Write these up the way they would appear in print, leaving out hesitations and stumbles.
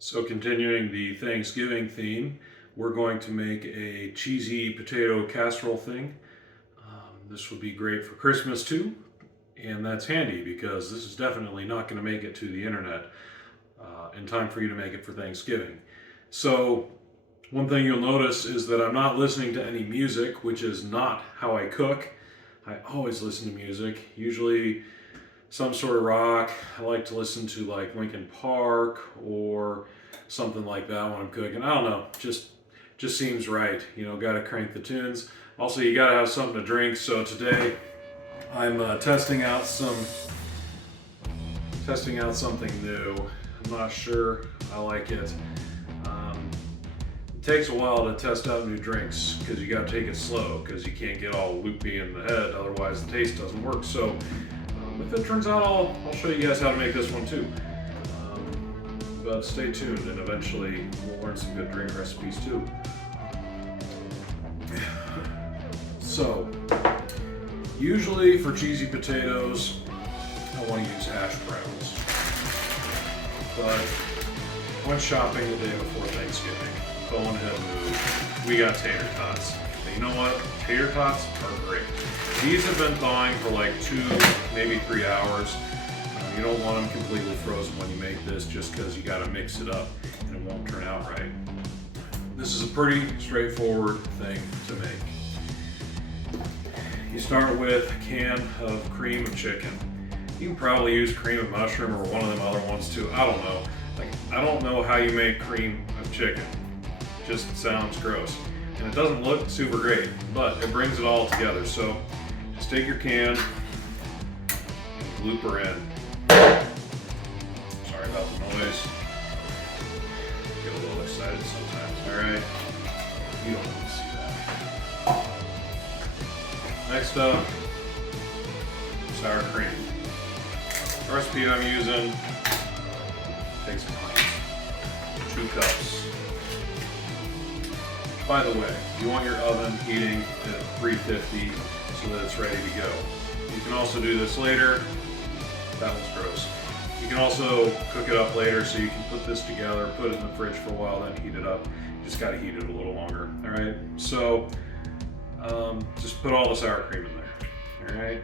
So continuing the Thanksgiving theme, we're going to make a cheesy potato casserole thing. This would be great for Christmas too, and that's handy because this is definitely not going to make it to the internet in time for you to make it for Thanksgiving. So one thing you'll notice is that I'm not listening to any music, which is not how I cook. I always listen to music, usually some sort of rock. I like to listen to like Linkin Park or something like that when I'm cooking. I don't know, just seems right. You know, got to crank the tunes. Also, you got to have something to drink. So today, I'm testing out something new. I'm not sure I like it. It takes a while to test out new drinks because you got to take it slow because you can't get all loopy in the head. Otherwise, the taste doesn't work. So if it turns out, I'll show you guys how to make this one too. But stay tuned, and eventually we'll learn some good drink recipes too. So, usually for cheesy potatoes, I want to use hash browns. But went shopping the day before Thanksgiving. Going ahead and move. We got tater tots. And you know what? Tater tots are great. These have been thawing for like 2, maybe 3 hours. You don't want them completely frozen when you make this just because you got to mix it up and it won't turn out right. This is a pretty straightforward thing to make. You start with a can of cream of chicken. You can probably use cream of mushroom or one of them other ones too. I don't know. I don't know how you make cream of chicken. It just sounds gross. And it doesn't look super great, but it brings it all together. So just take your can, loop her in. Sorry about the noise. Get a little excited sometimes, alright? You don't want to see that. Next up, sour cream. The recipe I'm using takes a pint, 2 cups. By the way, you want your oven heating at 350 so that it's ready to go. You can also do this later. That was gross. You can also cook it up later so you can put this together, put it in the fridge for a while, then heat it up. You just gotta heat it a little longer, all right? So, just put all the sour cream in there, all right?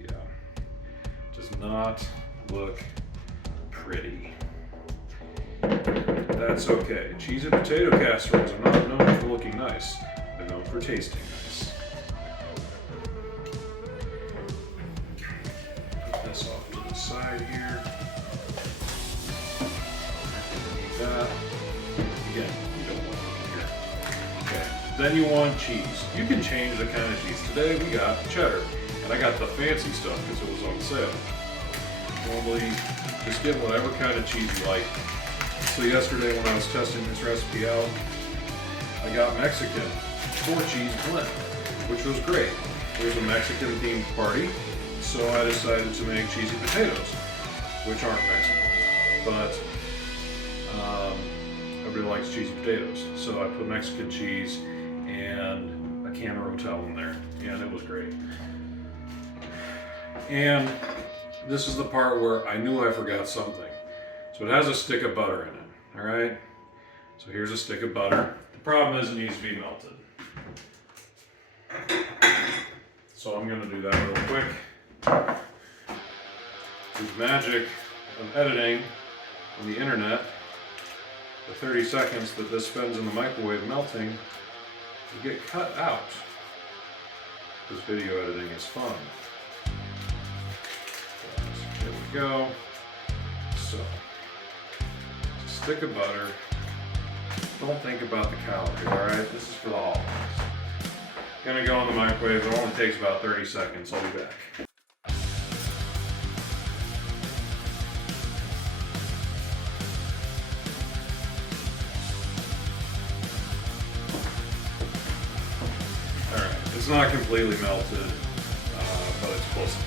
Yeah, does not look pretty. That's okay. Cheesy potato casseroles are not known for looking nice. They're known for tasting nice. Put this off to the side here. Need that. Again, you don't want it here. Okay. Then you want cheese. You can change the kind of cheese. Today we got cheddar, and I got the fancy stuff because it was on sale. Normally, just get whatever kind of cheese you like. So yesterday when I was testing this recipe out, I got Mexican 4-cheese blend, which was great. It was a Mexican themed party, so I decided to make cheesy potatoes, which aren't Mexican, but everybody likes cheesy potatoes. So I put Mexican cheese and a can of Rotel in there, and it was great. And this is the part where I knew I forgot something. So it has a stick of butter in it, all right? So here's a stick of butter. The problem is it needs to be melted. So I'm gonna do that real quick. Through the magic of editing on the internet, the 30 seconds that this spends in the microwave melting will get cut out. Because video editing is fun. There we go. So, stick of butter. Don't think about the calories, alright? This is for the holidays. Gonna go in the microwave. It only takes about 30 seconds. I'll be back. Alright, it's not completely melted, but it's close enough.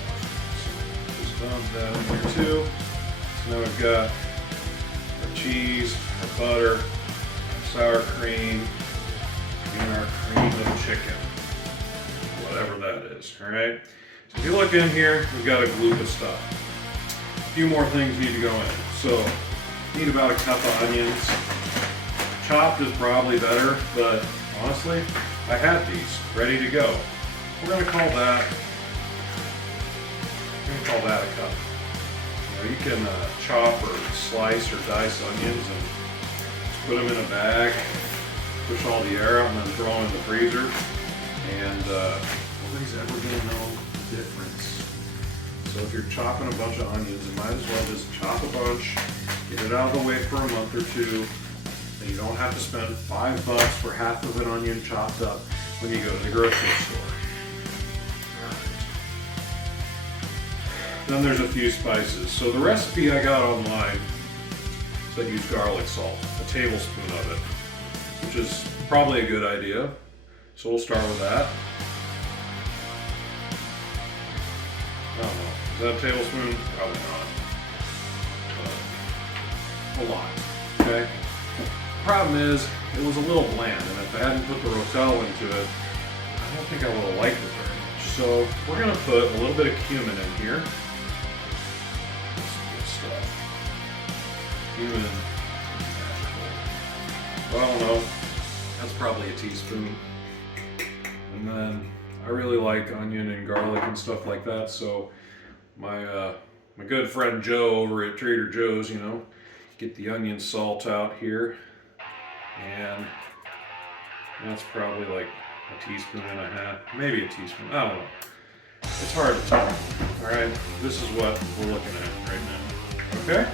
So just dump that in here too. So now we've got our cheese, our butter, our sour cream, and our cream of chicken. Whatever that is, alright? So if you look in here, we've got a gloop of stuff. few more things need to go in. So, need about a cup of onions. Chopped is probably better, but honestly, I had these ready to go. We're gonna call that a cup. You can chop or slice or dice onions and put them in a bag, push all the air out, and then throw them in the freezer. And nobody's ever gonna know the difference. So if you're chopping a bunch of onions, you might as well just chop a bunch, get it out of the way for a month or two, and you don't have to spend $5 for half of an onion chopped up when you go to the grocery store. Then there's a few spices. So the recipe I got online said use garlic salt, a tablespoon of it, which is probably a good idea. So we'll start with that. I don't know. Is that a tablespoon? Probably not. A lot. Okay? The problem is, it was a little bland, and if I hadn't put the rotel into it, I don't think I would have liked it very much. So we're going to put a little bit of cumin in here. That's good stuff. Cumin. Well, I don't know. That's probably a teaspoon. And then I really like onion and garlic and stuff like that, so my good friend Joe over at Trader Joe's, you know, get the onion salt out here, and that's probably like a teaspoon and a half, maybe a teaspoon, I don't know. It's hard to tell. Alright, this is what we're looking at right now. Okay?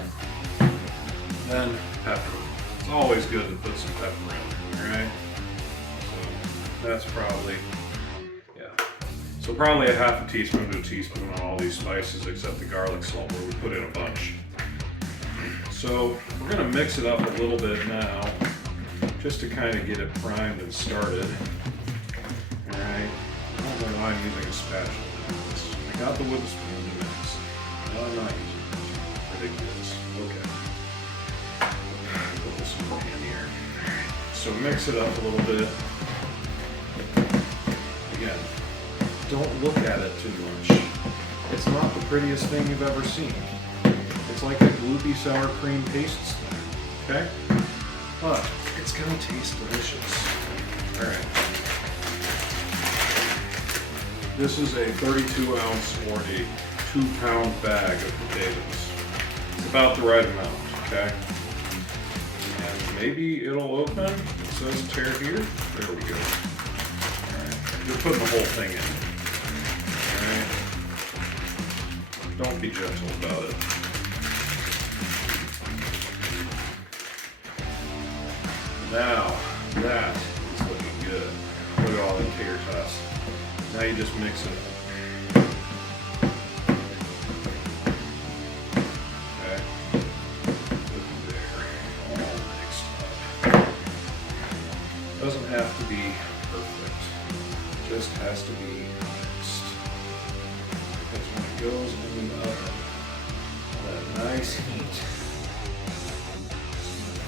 Then pepper. It's always good to put some pepper in, alright? So that's probably, so probably a half a teaspoon to a teaspoon on all these spices except the garlic salt where we put in a bunch. So we're going to mix it up a little bit now just to kind of get it primed and started. Alright, I don't know why I'm using a spatula to do this. I got the wooden spoon to mix. No, I'm not using it. Ridiculous. Okay. Put this in the pan here. So mix it up a little bit. Again, don't look at it too much. It's not the prettiest thing you've ever seen. It's like a gloopy sour cream paste snack, okay? But it's gonna taste delicious. All right. This is a 32 ounce or a 2-pound bag of potatoes. It's about the right amount, okay? And maybe it'll open. It says tear here. There we go. All right. You're putting the whole thing in. Don't be gentle about it. Now, that is looking good. Look at all the tater tots. Now you just mix it up. Okay. Look there. All mixed up. Doesn't have to be perfect. It just has to be mixed. Because when it goes in the oven, that nice heat,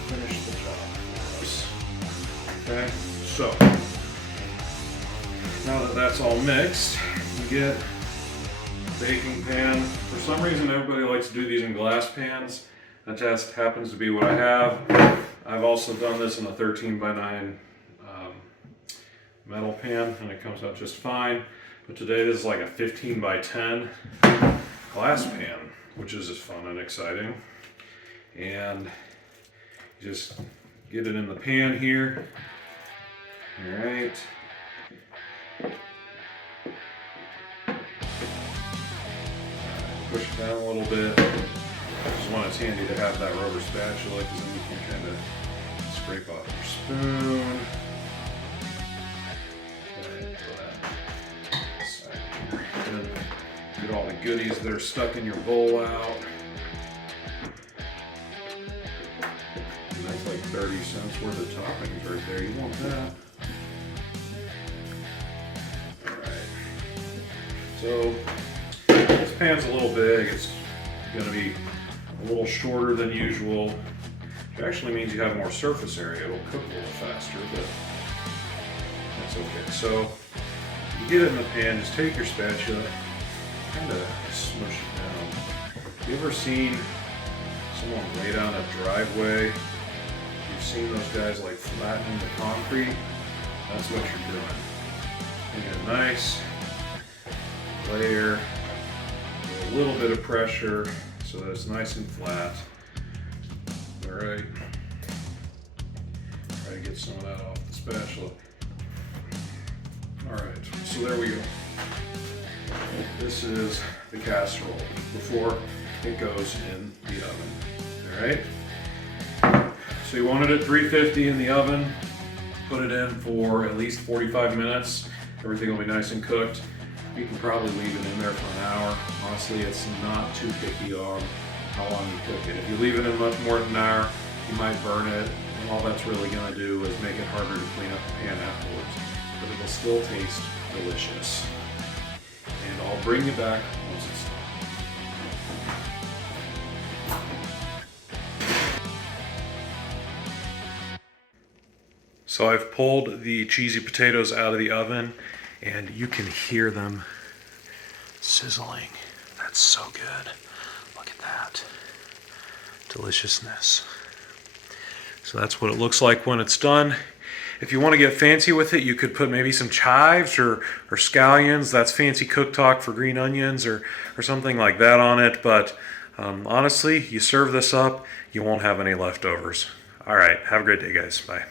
finish the job for us. Okay, so now that that's all mixed, you get a baking pan. For some reason, everybody likes to do these in glass pans. That just happens to be what I have. I've also done this in a 13x9 metal pan, and it comes out just fine. But today this is like a 15x10 glass pan, which is just fun and exciting. And you just get it in the pan here. All right. Push it down a little bit. Just when it's handy to have that rubber spatula, because then you can kind of scrape off your spoon. Get all the goodies that are stuck in your bowl out. And that's like 30 cents worth of toppings right there. You want that. Alright. So this pan's a little big. It's going to be a little shorter than usual, which actually means you have more surface area. It'll cook a little faster, but that's okay. So you get it in the pan, just take your spatula, kind of smush it down. You ever seen someone lay down a driveway? You've seen those guys like flattening the concrete? That's what you're doing. You get a nice layer with a little bit of pressure so that it's nice and flat. All right. Try to get some of that off the spatula. All right, so there we go. This is the casserole before it goes in the oven. All right. So you want it at 350 in the oven. Put it in for at least 45 minutes. Everything will be nice and cooked. You can probably leave it in there for an hour. Honestly, it's not too picky on how long you cook it. If you leave it in much more than an hour, you might burn it. And all that's really going to do is make it harder to clean up the pan afterwards. But it'll still taste delicious. And I'll bring you back once it's done. So I've pulled the cheesy potatoes out of the oven and you can hear them sizzling. That's so good. Look at that. Deliciousness. So that's what it looks like when it's done. If you want to get fancy with it, you could put maybe some chives or scallions. That's fancy cook talk for green onions or something like that on it. But honestly, you serve this up, you won't have any leftovers. All right, have a great day, guys. Bye.